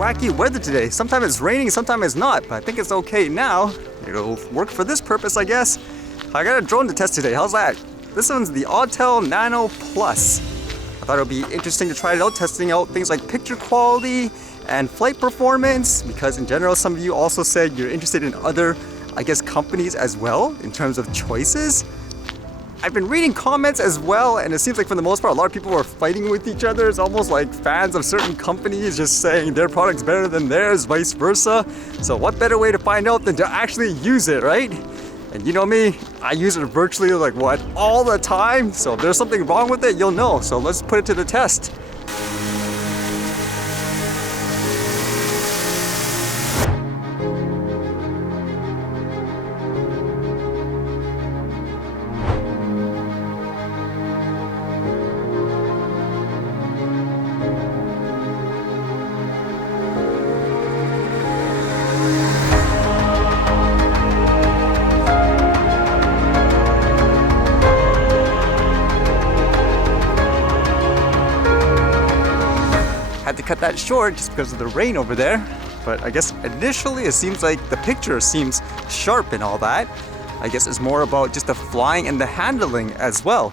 wacky weather today. Sometimes it's raining, sometimes it's not, but I think it's okay now. It'll work for this purpose, I guess. I got a drone to test today. How's that? This one's the Autel Nano Plus. I thought it would be interesting to try it out, testing out things like picture quality and flight performance, because in general, some of you also said you're interested in other, I guess, companies as well in terms of choices. I've been reading comments as well, and it seems like for the most part, a lot of people are fighting with each other. It's almost like fans of certain companies just saying their product's better than theirs, vice versa. So what better way to find out than to actually use it, right? And you know me, I use it virtually all the time. So if there's something wrong with it, you'll know. So let's put it to the test. Had to cut that short just because of the rain over there, but I guess initially it seems like the picture seems sharp and all that. I guess it's more about just the flying and the handling as well.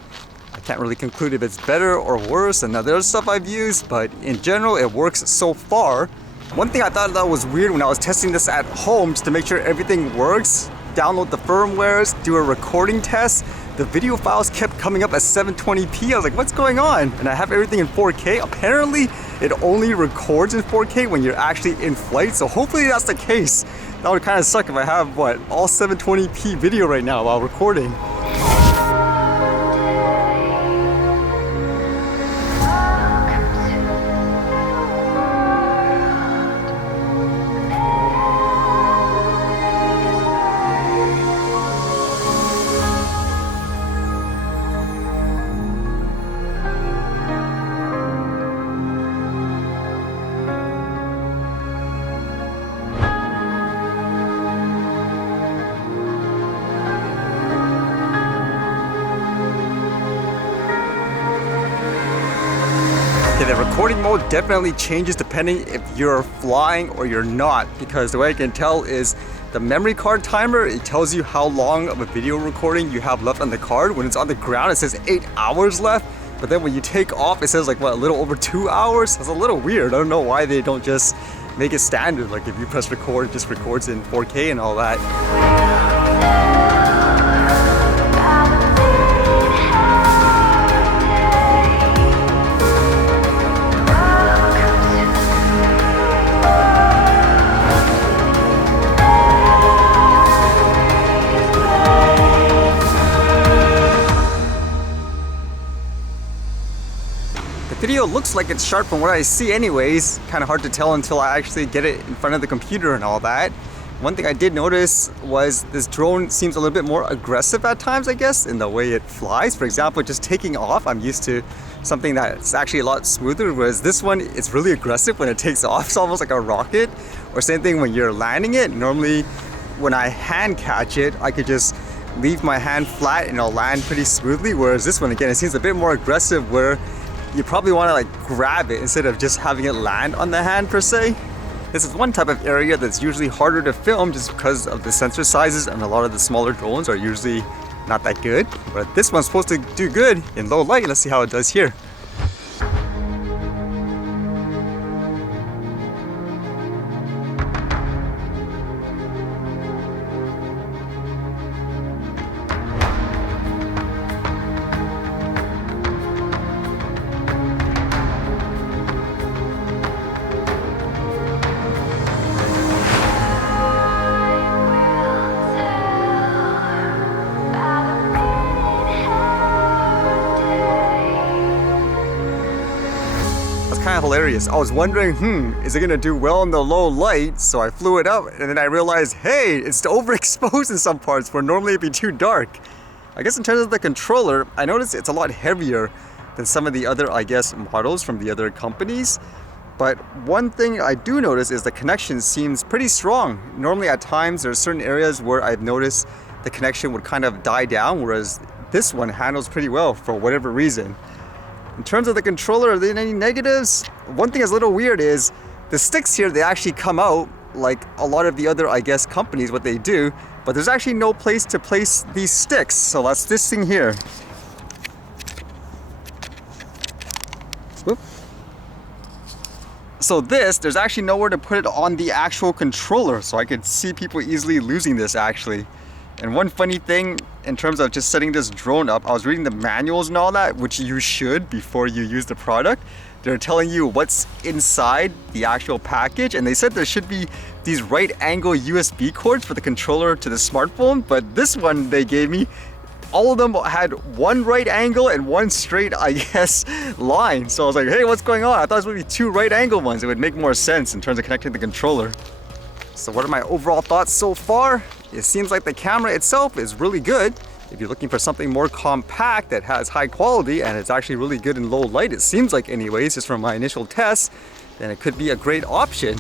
I can't really conclude if it's better or worse than other stuff I've used, but in general it works so far. One thing I thought that was weird when I was testing this at home just to make sure everything works, download the firmwares, do a recording test, the video files kept coming up as 720p. I was like, what's going on? And I have everything in 4K. Apparently, it only records in 4K when you're actually in flight. So hopefully that's the case. That would kind of suck if I have, all 720p video right now while recording. Okay, the recording mode definitely changes depending if you're flying or you're not, because the way I can tell is the memory card timer, it tells you how long of a video recording you have left on the card. When it's on the ground, it says 8 hours left, but then when you take off, it says a little over 2 hours. It's a little weird. I don't know why they don't just make it standard, like if you press record, it just records in 4K and all that. The video looks like it's sharp from what I see anyways. Kind of hard to tell until I actually get it in front of the computer and all that. One thing I did notice was this drone seems a little bit more aggressive at times, I guess, in the way it flies. For example, just taking off, I'm used to something that's actually a lot smoother, whereas this one, it's really aggressive when it takes off. It's almost like a rocket. Or same thing when you're landing it. Normally, when I hand catch it, I could just leave my hand flat and it'll land pretty smoothly, whereas this one, again, it seems a bit more aggressive where you probably want to grab it instead of just having it land on the hand per se. This is one type of area that's usually harder to film just because of the sensor sizes, and a lot of the smaller drones are usually not that good. But this one's supposed to do good in low light. Let's see how it does here. Kind of hilarious. I was wondering, is it gonna do well in the low light? So I flew it up and then I realized, hey, it's overexposed in some parts where normally it'd be too dark. I guess in terms of the controller, I noticed it's a lot heavier than some of the other, I guess, models from the other companies. But one thing I do notice is the connection seems pretty strong. Normally at times there's certain areas where I've noticed the connection would kind of die down, whereas this one handles pretty well for whatever reason. In terms of the controller, are there any negatives? One thing that's a little weird is The sticks here, they actually come out like a lot of the other, I guess, companies, what they do, but there's actually no place to place these sticks. So that's this thing here. Whoop. So there's actually nowhere to put it on the actual controller, so I could see people easily losing this actually. And one funny thing in terms of just setting this drone up, I was reading the manuals and all that, which you should before you use the product. They're telling you what's inside the actual package, and they said there should be these right angle USB cords for the controller to the smartphone, but this one they gave me, all of them had one right angle and one straight, I guess, line. So I was like, hey, what's going on? I thought it was going to be two right angle ones. It would make more sense in terms of connecting the controller. So what are my overall thoughts so far? It seems like the camera itself is really good. If you're looking for something more compact that has high quality and it's actually really good in low light, it seems like anyways, just from my initial tests, then it could be a great option.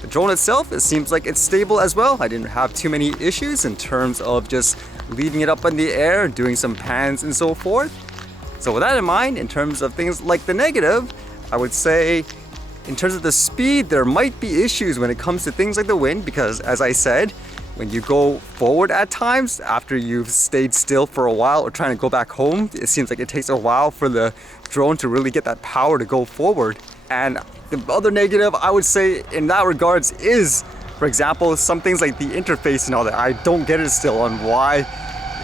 The drone itself, it seems like it's stable as well. I didn't have too many issues in terms of just leaving it up in the air, doing some pans and so forth. So with that in mind, in terms of things like the negative, I would say in terms of the speed, there might be issues when it comes to things like the wind, because as I said, when you go forward at times, after you've stayed still for a while or trying to go back home, it seems like it takes a while for the drone to really get that power to go forward. And the other negative, I would say in that regards is, for example, some things like the interface and all that. I don't get it still on why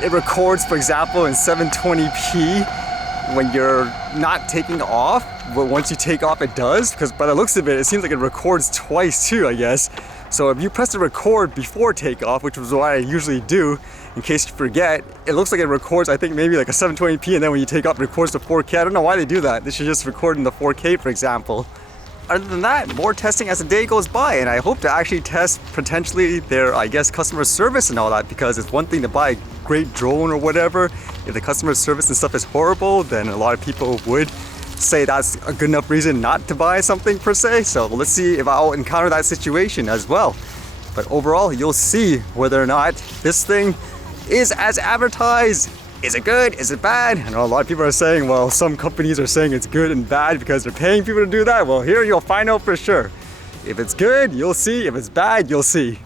it records, for example, in 720p when you're not taking off, but once you take off it does, because by the looks of it, it seems like it records twice too, I guess. So if you press the record before takeoff, which is what I usually do, in case you forget, it looks like it records, I think maybe like a 720p, and then when you take off, it records to 4K. I don't know why they do that. They should just record in the 4K, for example. Other than that, more testing as the day goes by, and I hope to actually test potentially their, I guess, customer service and all that, because it's one thing to buy a great drone or whatever. If the customer service and stuff is horrible, then a lot of people would say that's a good enough reason not to buy something per se. So let's see if I'll encounter that situation as well. But overall, you'll see whether or not this thing is as advertised. Is it good? Is it bad? I know a lot of people are saying, well, some companies are saying it's good and bad because they're paying people to do that. Well, here you'll find out for sure. If it's good, you'll see. If it's bad, you'll see.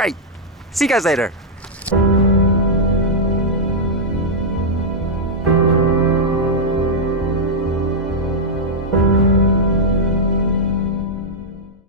Alright, see you guys later.